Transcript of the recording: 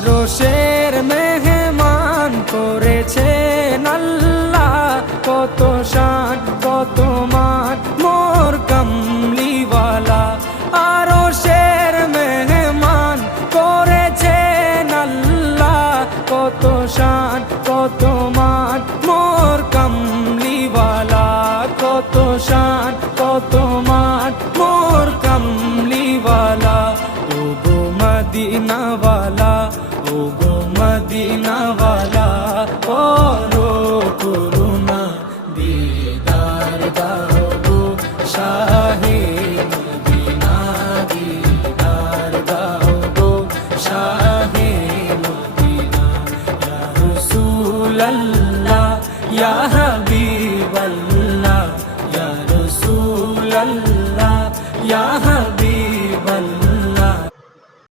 আরশের মেহমান করেছেন আল্লাহ, কত শান কত মান মোর কামলিওয়ালা। আরশের মেহমান করেছেন আল্লাহ, কত শান কত মান মোর কামলিওয়ালা, কত শান কত মান মোর কামলিওয়ালা। ও গো মদিনাওয়ালা, ও গো মদিনাওয়ালা।